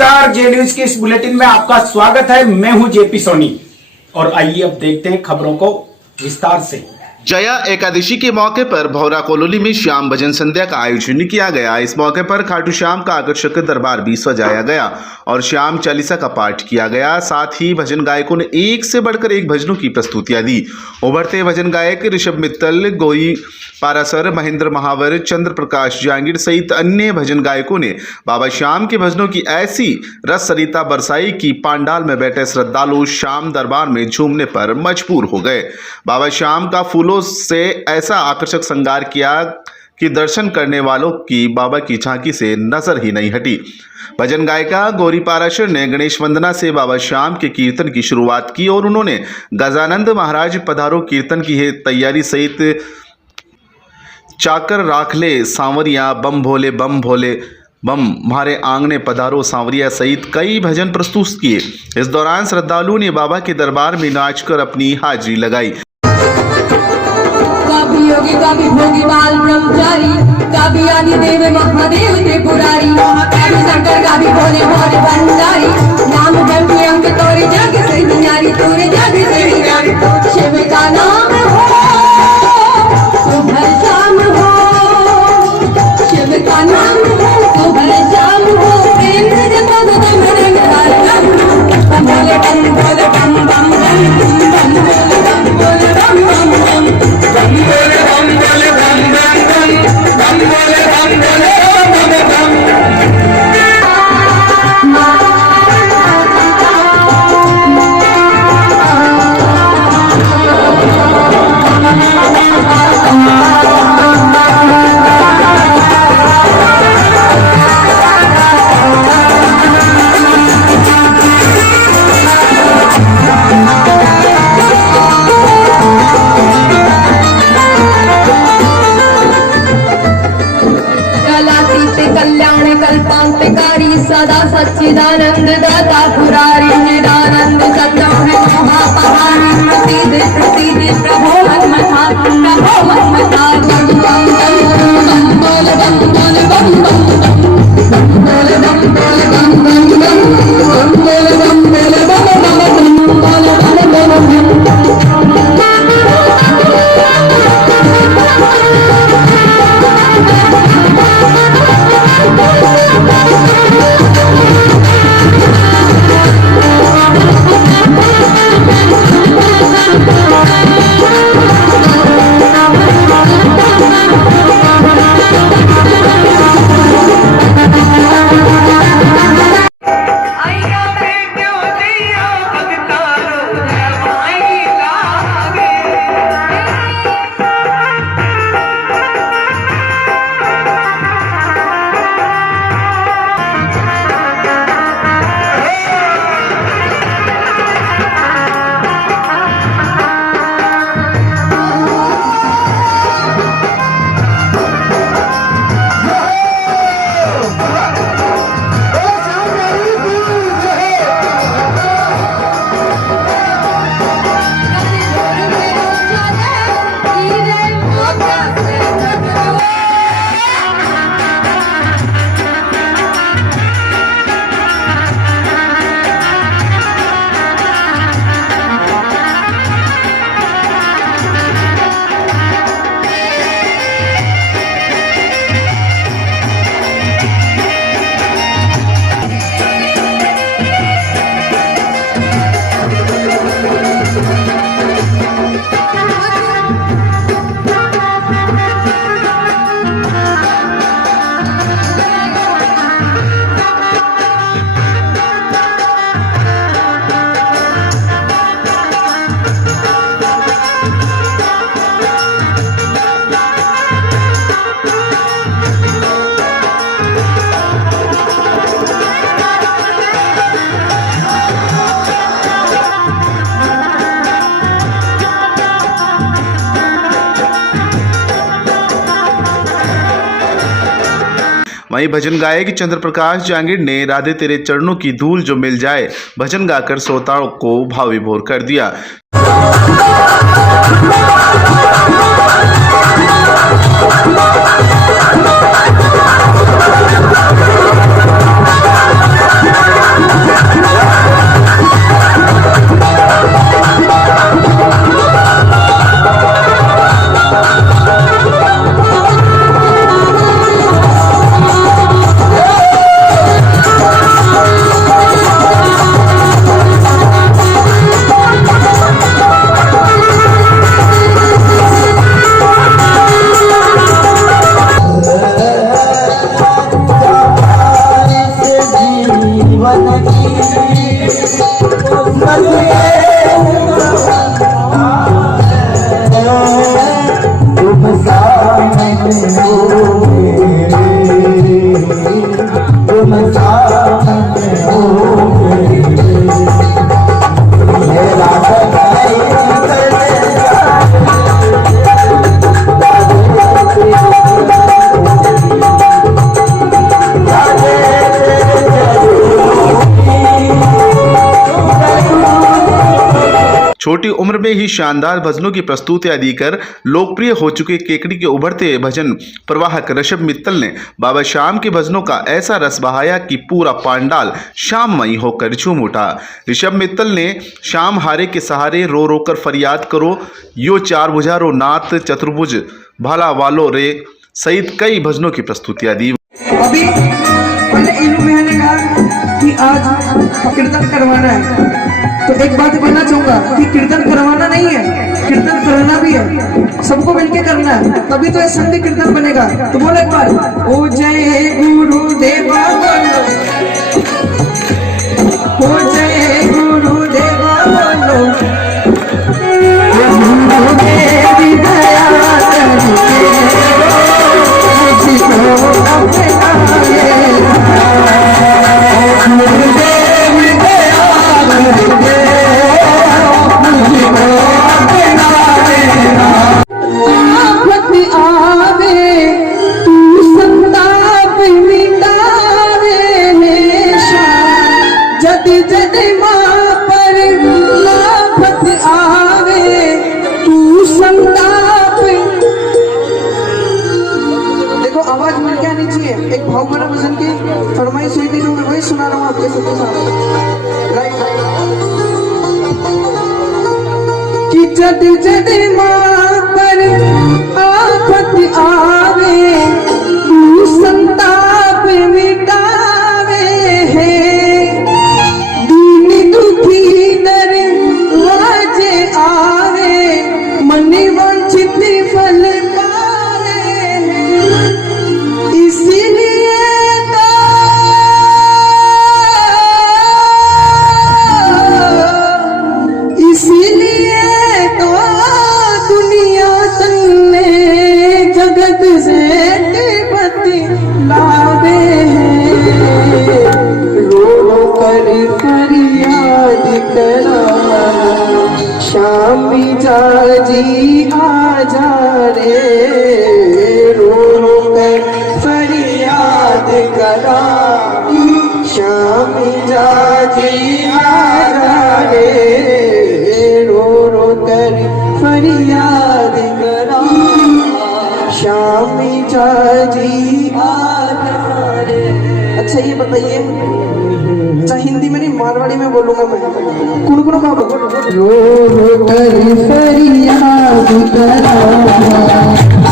नमस्कार, जे न्यूज की इस बुलेटिन में आपका स्वागत है। मैं हूं जेपी सोनी और आइए अब देखते हैं खबरों को विस्तार से। जया एकादशी के मौके पर भौरा कॉलोनी में श्याम भजन संध्या का आयोजन किया गया। इस मौके पर खाटू श्याम का आकर्षक दरबार भी सजाया गया और श्याम चालीसा का पाठ किया गया। साथ ही भजन गायकों ने एक से बढ़कर एक भजनों की प्रस्तुतियां दी। उभरते भजन गायक ऋषभ मित्तल, गोई पारासर, महेंद्र महावर, चंद्र प्रकाश जहांगीर सहित अन्य भजन गायकों ने बाबा श्याम के भजनों की ऐसी रस सरिता बरसाई कि पांडाल में बैठे श्रद्धालु श्याम दरबार में झूमने पर मजबूर हो गए। बाबा श्याम का फूलों से ऐसा आकर्षक श्रृंगार किया कि दर्शन करने वालों की बाबा की झांकी से नजर ही नहीं हटी। भजन गायिका गौरी पाराशर ने गणेश वंदना से बाबा श्याम के कीर्तन की शुरुआत की और उन्होंने गजानंद महाराज पधारो कीर्तन की है तैयारी सहित चाकर राखले सांवरिया, बम भोले बम हमारे आंगने पधारो सांवरिया सहित कई भजन प्रस्तुत किए। इस दौरान श्रद्धालुओं ने बाबा के दरबार में नाचकर अपनी हाजिरी लगाई। कभी योगी कभी भोगी बाल ब्रह्मचारी, कभी आदि देव महादेव त्रिपुरारी, कभी शंकर कभी भोले भोले भंडारी, नाम जपी अंक तोरे जग से न्यारी, तोरे जग से न्यारी, शिव का नाम हो सुभर शाम हो, शिव का नाम हो सुभर शाम हो, प्रेम से जपो तो तुम रंग हर बम भोले बम भोले बम बम बम बम भोले बम बम बम बम भोले बम भोले बम बम भोले बम भोले बम बम कल्पांतकारी सदा सच्चिदानंद दाता पुरारी निदानंद सत्यम है महापहारी, प्रसिद्ध प्रभो मन्मथा प्रभो मन्मथा, बम बोले बम बोले बम बम बोले बम बोले बम बम बम बोले बम बोले बम बम बोले बम वहीं भजन गायक चंद्र प्रकाश जहांगीर ने राधे तेरे चरणों की धूल जो मिल जाए भजन गाकर श्रोताओं को भाव विभोर कर दिया। छोटी उम्र में ही शानदार भजनों की प्रस्तुति आदि कर लोकप्रिय हो चुके केकड़ी के उभरते भजन प्रवाहक ऋषभ मित्तल ने बाबा श्याम के भजनों का ऐसा रस बहाया कि पूरा पांडाल श्याममयी होकर झूम उठा। ऋषभ मित्तल ने श्याम हारे के सहारे रो रो कर फरियाद करो, यो चार भुजारो नाथ चतुर्भुज भला वालो रे सहित कई भजनों की प्रस्तुतियां दी। अभी पहले इन्हों में ने कहा कि आज कीर्तन करवाना है, तो एक बात कहना चाहूंगा कि कीर्तन करवाना नहीं है, कीर्तन करना भी है, सबको मिलके करना है, तभी तो ये संधि कीर्तन बनेगा। तो बोले एक बार, ओ जय गुरुदेवा बोलो, ओ जय गुरुदेवा बोलो, गुरुदेवी दया एक भावमाला भजन की फरमाइश हुई थी, मैं वही सुना रहा हूँ आपके कि जद जद माँ पर आफत आवे तू संताप मिटावे है, दीन दुखी दर वाजे आवे मन वांछित फल श्यामी जाजी आजा रे, रो रो कर फरियाद करा, श्यामी जाजी आजा रे, रो रो कर फरियाद करा, श्यामी जाजी आजा रे। अच्छा ये बताइए, अच्छा हिंदी में नहीं मारवाड़ी में बोलूंगा मैं, कुणकुण का रो रो कर फरियाद करा,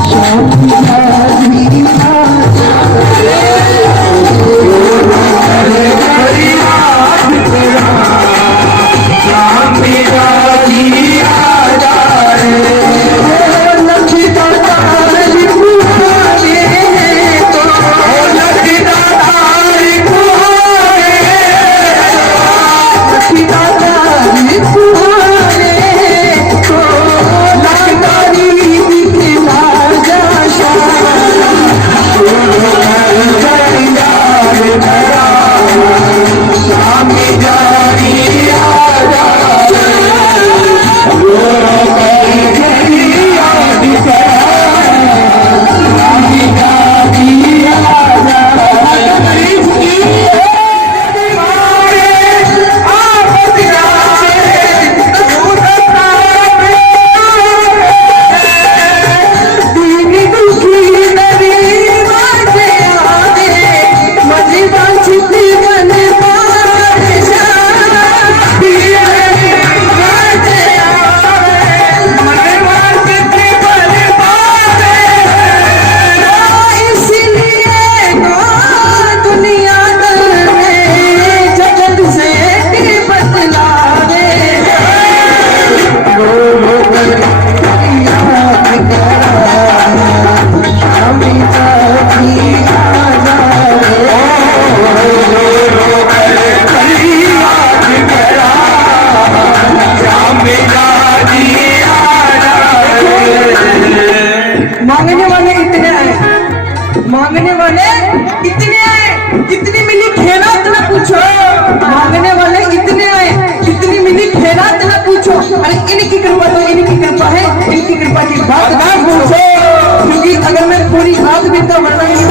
श्याम जाजी मांगने वाले इतने आए, कितनी मिली खैरात ना पूछो, मांगने वाले इतने आए, कितनी मिली खैरात ना पूछो। अरे इनकी कृपा तो इनकी कृपा है, इनकी कृपा की बात ना पूछो, क्योंकि अगर मैं पूरी बात भी तो वर्णन नहीं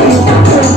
Thank you.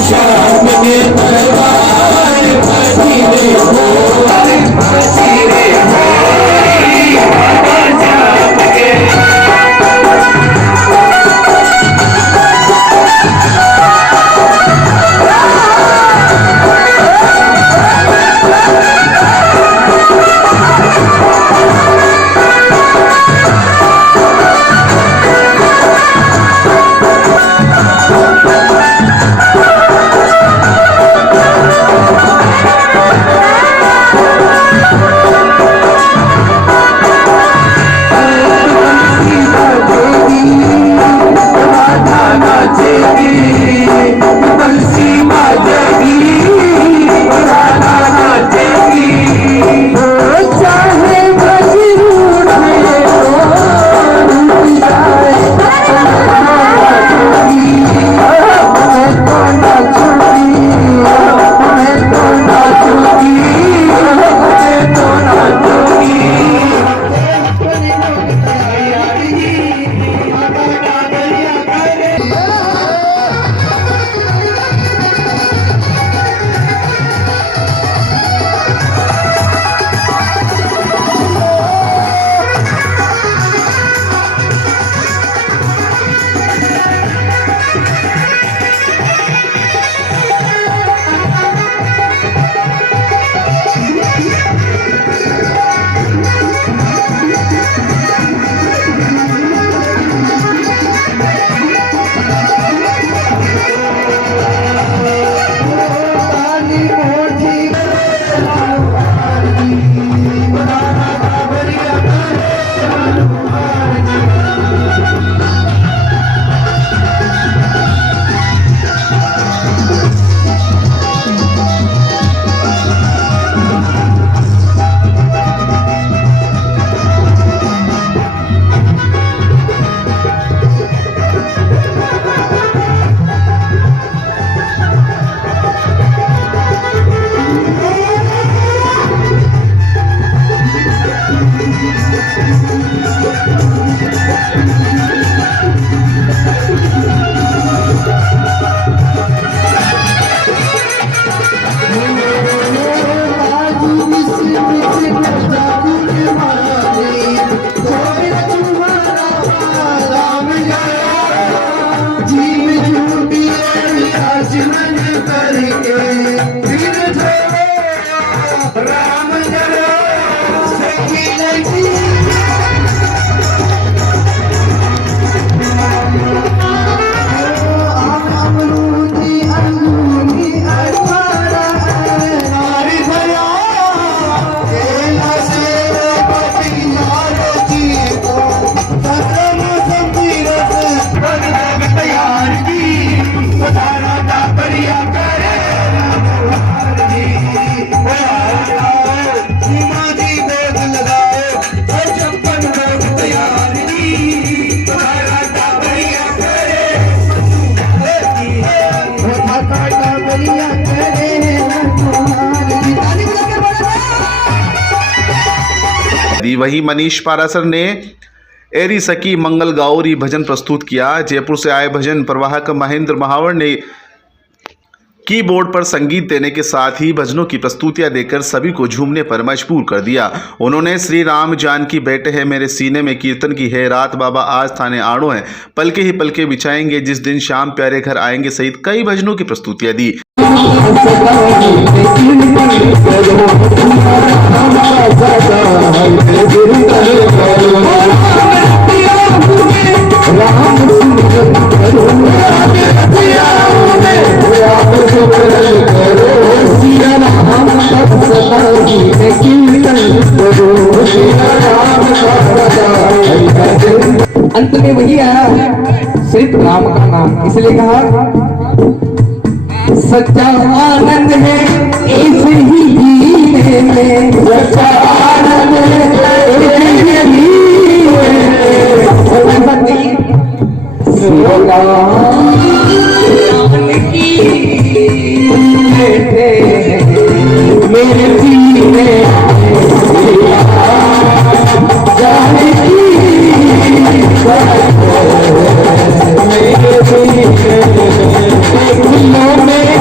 श्याम के दरबार बजी रे होरी बजी रे होरी बाबा श्याम के। वही मनीष पारासर ने एरी सकी मंगल गौरी भजन प्रस्तुत किया। जयपुर से आए भजन प्रवाहक महेंद्र महावर ने कीबोर्ड पर संगीत देने के साथ ही भजनों की प्रस्तुतियां देकर सभी को झूमने पर मजबूर कर दिया। उन्होंने श्री राम जानकी बेटे हैं मेरे सीने में कीर्तन की है रात बाबा आज थाने आड़ो है पलके ही पलके बिछाएंगे जिस दिन शाम प्यारे घर आएंगे सहित कई भजनों की प्रस्तुतियां दी। अंत में वही आया सिर्फ राम का नाम, इसलिए कहा सच्चा आनंद है इस ही जीने में, सच्चा आनंद है इस ही जीने में। मेरे सीने में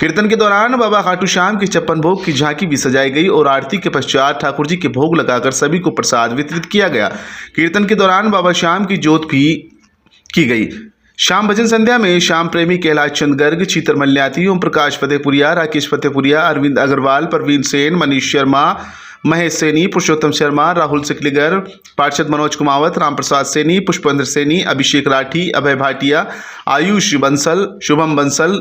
कीर्तन के दौरान बाबा खाटू श्याम की 56 भोग की झांकी भी सजाई गई और आरती के पश्चात ठाकुर जी के भोग लगाकर सभी को प्रसाद वितरित किया गया। कीर्तन के दौरान बाबा श्याम की जोत भी की गई। श्याम भजन संध्या में श्याम प्रेमी कैलाश चंद गर्ग, चीतर मल्याती, ओम प्रकाश फतेहपुरिया, राकेश फतेहपुरिया, अरविंद अग्रवाल, परवीन सेन, मनीष शर्मा, महेश सैनी, पुरुषोत्तम शर्मा, राहुल सिकलीगर, पार्षद मनोज कुमावत, रामप्रसाद सैनी, पुष्पेंद्र सैनी, अभिषेक राठी, अभय भाटिया, आयुष बंसल, शुभम बंसल,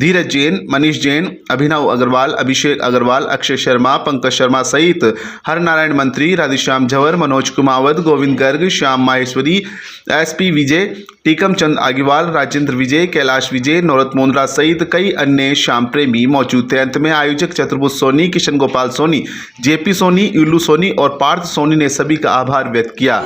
धीरज जैन, मनीष जैन, अभिनव अग्रवाल, अभिषेक अग्रवाल, अक्षय शर्मा, पंकज शर्मा सहित हरनारायण मंत्री, राधेश्याम झंवर, मनोज कुमावत, गोविंद गर्ग, श्याम माहेश्वरी, एसपी विजय, टीकम चंद आगिवाल, राजेंद्र विजय, कैलाश विजय, नौरत मोंद्रा सहित कई अन्य श्याम प्रेमी मौजूद थे। अंत में आयोजक चतुर्भुज सोनी, किशन गोपाल सोनी, जेपी सोनी, युल्लू सोनी और पार्थ सोनी ने सभी का आभार व्यक्त किया।